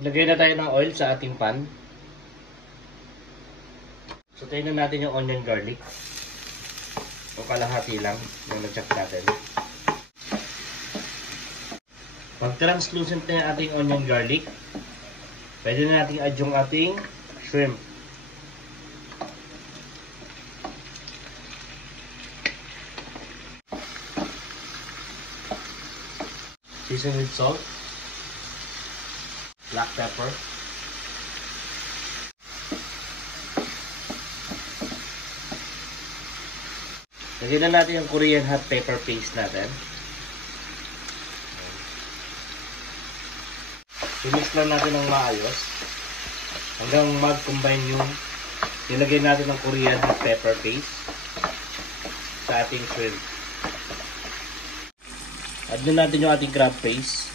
Ilagay na tayo ng oil sa ating pan. Sutayin na natin yung onion garlic. O kalahati lang yung na-chop natin. Pag translucent na yung ating onion garlic, pwede na natin add yung ating shrimp. Season with salt, black pepper, lagyan na natin yung Korean hot pepper paste natin. I-mix lang natin ng maayos hanggang mag-combine yung nilagay natin ng Korean hot pepper paste sa ating shrimp. Add na natin yung ating crab paste.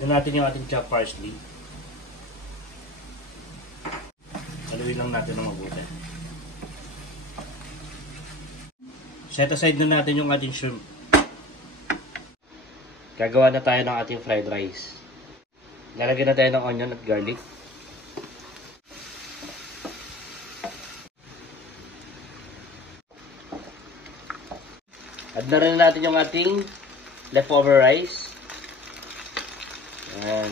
Add natin yung ating chopped parsley. Haluin lang natin ng mabuti. Set aside na natin yung ating shrimp. Gagawa na tayo ng ating fried rice. Lalagyan na tayo ng onion at garlic. Add na rin natin yung ating leftover rice. Ayan.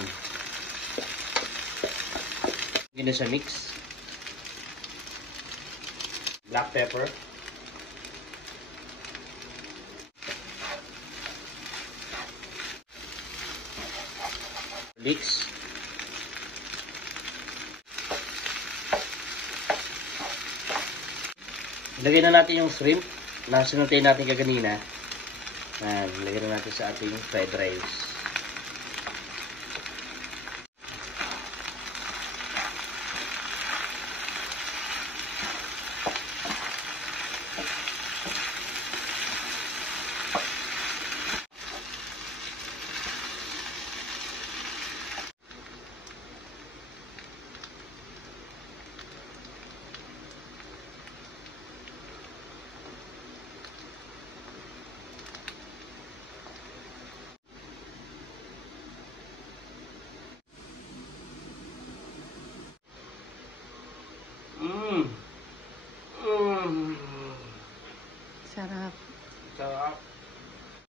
Lagyan na sa mix. Black pepper. Mix. Lagyan na natin yung shrimp na sinutay natin kaganina. Lagyan na natin sa ating fried rice. Sarap. Sarap.